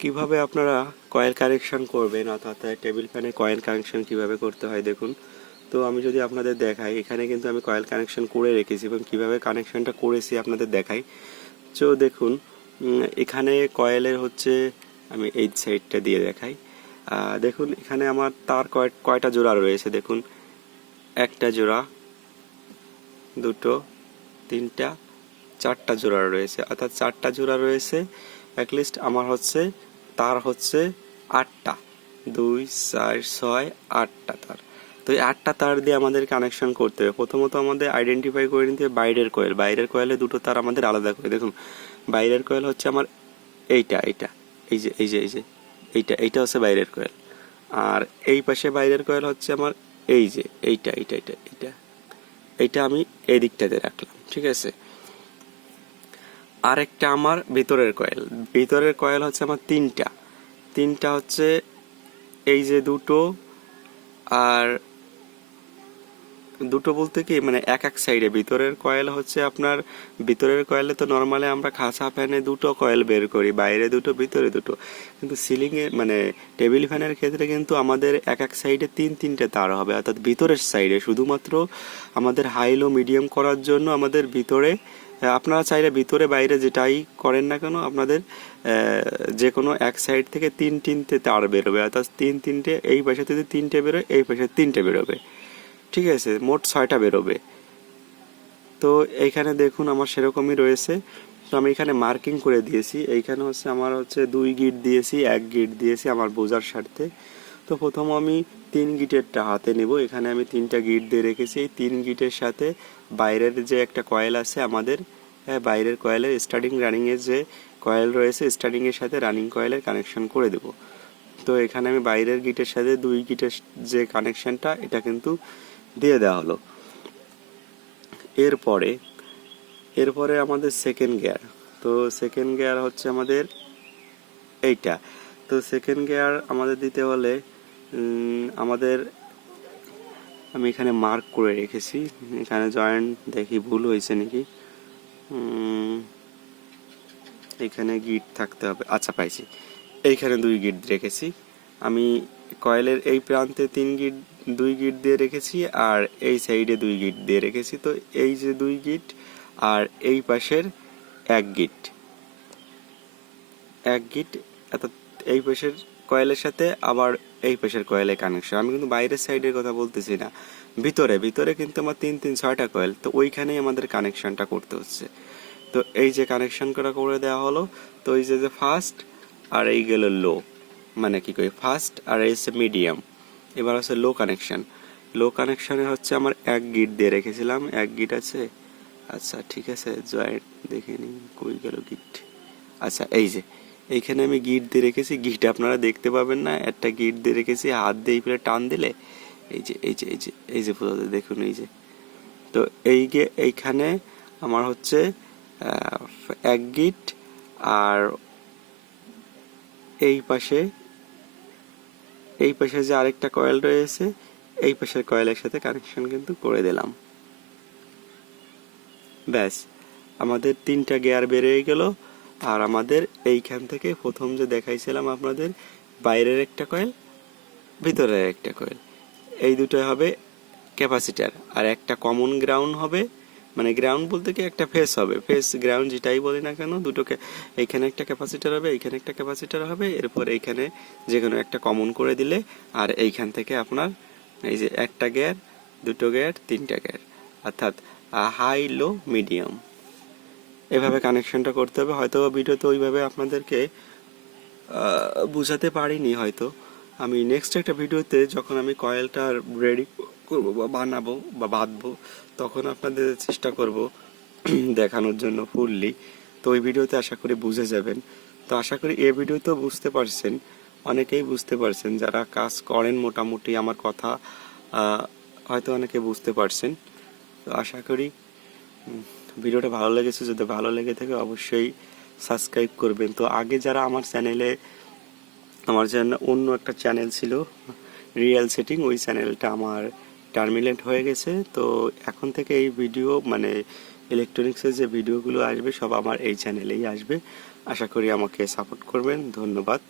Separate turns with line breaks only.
কীভাবে আপনারা coil connection করবেন, অর্থাৎ টেবিল ফ্যানে কয়েল কানেকশন কীভাবে করতে হয় দেখুন। তো আমি যদি আপনাদের দেখাই, এখানে কিন্তু আমি কয়েল কানেকশন করে রেখেছি এবং কীভাবে কানেকশনটা করেছি আপনাদের দেখাই। তো দেখুন এখানে কয়েলের হচ্ছে, আমি এই সাইডটা দিয়ে দেখাই। দেখুন, এখানে আমার তার কয় কয়টা জোড়া রয়েছে, দেখুন। একটা জোড়া, দুটো, তিনটা, চারটা জোড়া রয়েছে। অর্থাৎ, চারটা জোড়া রয়েছে। অ্যাটলিস্ট আমার হচ্ছে, তার হচ্ছে আটটা। দুই, চার, ছয়, আটটা তার। তো এই আটটা তার দিয়ে আমাদের কানেকশন করতে হবে। প্রথমত আমাদের আইডেন্টিফাই করে নিতে হবে বাইরের কয়েল বাইরের কয়েলে দুটো তার আমাদের আলাদা করে। দেখুন, বাইরের কয়েল হচ্ছে আমার এইটা এইটা। এই যে এই যে এই যে, এইটা এইটা হচ্ছে বাইরের কয়েল আর এই পাশে বাইরের কয়েল হচ্ছে আমার এই যে, এইটা এইটা এইটা এইটা। এইটা আমি এই দিকটাতে রাখলাম, ঠিক আছে? আরেকটা আমার ভিতরের কয়েল। ভিতরের কয়েল হচ্ছে আমার তিনটা। তিনটা হচ্ছে এই যে দুটো আর দুটো বলতে কি মানে এক এক সাইডে ভিতরের কয়েল হচ্ছে আপনার, ভিতরের কয়েলে তো নর্মালি আমরা খাসা ফ্যানে দুটো কয়েল বের করি, বাইরে দুটো, ভিতরে দুটো। কিন্তু সিলিংয়ে মানে টেবিল ফ্যানের ক্ষেত্রে কিন্তু আমাদের এক এক সাইডে তিন, তিনটে তার হবে। অর্থাৎ ভিতরের সাইডে শুধুমাত্র আমাদের হাই লো মিডিয়াম করার জন্য আমাদের ভিতরে আপনারা চাইলে ভিতরে বাইরে যেটাই করেন না কেন, আপনাদের যে কোনো এক সাইড থেকে তিন তিনটে তার বেরোবে। অর্থাৎ তিন তিনটে এই পাশে যদি তিনটে বেরোয়, এই পাশে তিনটে বেরোবে। ঠিক আছে? মোট ছয়টা বেরোবে। তো এইখানে দেখুন আমার সেরকমই রয়েছে। তো আমি এখানে মার্কিং করে দিয়েছি। এইখানে হচ্ছে আমার হচ্ছে দুই গিট দিয়েছি, এক গিট দিয়েছি আমার বোঝার স্বার্থে। তো প্রথম আমি তিন গিটেরটা হাতে নেব। এখানে আমি তিনটা গিট দিয়ে রেখেছি। এই তিন গিটের সাথে বাইরের যে একটা কয়েল আছে আমাদের হ্যাঁ, বাইরের কয়েলের স্টার্টিং রানিং এর যে কয়েল রয়েছে স্টার্টিং এর সাথে রানিং কয়েলের কানেকশন করে দেব। তো এখানে আমি বাইরের গিটের সাথে দুই গিটের যে কানেকশনটা এটা কিন্তু দিয়ে দেওয়া হলো। এরপরে এরপরে আমাদের সেকেন্ড গিয়ার তো সেকেন্ড গিয়ার হচ্ছে আমাদের এইটা। তো সেকেন্ড গিয়ার আমাদের দিতে হলে আমাদের, আমি এখানে মার্ক করে রেখেছি। এখানে জয়েন্ট দেখি ভুল হয়েছে নাকি। এখানে গিট থাকতে হবে। আচ্ছা পাইছি। এইখানে দুই গিট রেখেছি। আমি কয়েলের এই প্রান্তে তিন গিট দুই গিট দিয়ে রেখেছি আর এই সাইডে দুই গিট দিয়ে রেখেছি। তো এই যে দুই গিট আর এই পাশের এক গিট এক গিট অর্থাৎ এই পাশের কয়েলের সাথে, আবার এই পাশের কয়েলের কানেকশন আমি কিন্তু বাইরের সাইডের কথা বলতেছি না। ভিতরে ভিতরে কিন্তু আমার তিন তিন, ছয়টা কয়েল। তো ওইখানেই আমাদের কানেকশনটা করতে হচ্ছে। তো এই যে কানেকশন করা করে দেওয়া হলো, তো এই যে যে ফার্স্ট আর এই গেল লো মানে কি কই? ফার্স্ট আর এই হচ্ছে মিডিয়াম এবার হচ্ছে লো কানেকশন লো কানেকশনে হচ্ছে আমার এক গিট দিয়ে রেখেছিলাম। এক গিট আছে? আচ্ছা ঠিক আছে জয়েন্ট দেখে নিন কই গেল গিট আচ্ছা এই যে এইখানে আমি গিট দিয়ে রেখেছি। গিট আপনারা দেখতে পাবেন না, একটা গিট দিয়ে রেখেছি। হাত দিয়ে এই টান দিলে, এই যে এই যে এই যে এই যে পুরো দেখুন, এই যে। তো এই গে, এইখানে আমার হচ্ছে এক গিট আর এই পাশে এই পাশে যে আরেকটা কয়েল রয়েছে, এই পাশের কয়েলের সাথে কানেকশন কিন্তু করে দিলাম। ব্যাস, আমাদের তিনটা গিয়ার বেরিয়ে গেল। আর আমাদের এইখান থেকে প্রথম যে দেখাইছিলাম আপনাদের, বাইরের একটা কয়েল, ভিতরের একটা কয়েল। এই দুটো হবে ক্যাপাসিটার। আর একটা কমন গ্রাউন্ড হবে মানে গ্রাউন্ড বলতে কি একটা ফেস হবে। ফেস গ্রাউন্ড যেটাই বলি না কেন, দুটোকে, এইখানে একটা ক্যাপাসিটার হবে, এইখানে একটা ক্যাপাসিটার হবে, এরপর এইখানে যে কোনো একটা কমন করে দিলে, আর এইখান থেকে আপনার এই যে একটা গিয়ার, দুটো গিয়ার, তিনটা গিয়ার। অর্থাৎ হাই, লো, মিডিয়াম। এভাবে কানেকশনটা করতে হবে। হয়তো ভিডিওতে ওইভাবে আপনাদেরকে বুঝাতে পারিনি হয়তো। আমি নেক্সট একটা ভিডিওতে যখন আমি কয়েলটা রেডি করব বা বানাবো বা বাঁধবো, তখন আপনাদের চেষ্টা করব দেখানোর জন্য ফুললি তো ওই ভিডিওতে আশা করি বুঝে যাবেন। তো আশা করি এই ভিডিওতেও বুঝতে পারছেন, অনেকেই বুঝতে পারছেন। যারা কাজ করেন মোটামুটি আমার কথা হয়তো অনেকে বুঝতে পারছেন। তো আশা করি ভিডিওটা ভালো লেগেছে, যদি ভালো লেগে থাকে অবশ্যই সাবস্ক্রাইব করবেন। তো আগে যারা আমার চ্যানেলে আমার চ্যানেল অন্য একটা চ্যানেল ছিল রিয়েল সেটিং ওই চ্যানেলটা আমার টার্মিনেট হয়ে গেছে। তো এখন থেকে এই ভিডিও মানে ইলেকট্রনিক্সের যে ভিডিওগুলো আসবে, সব আমার এই চ্যানেলেই আসবে। আশা করি আমাকে সাপোর্ট করবেন। ধন্যবাদ।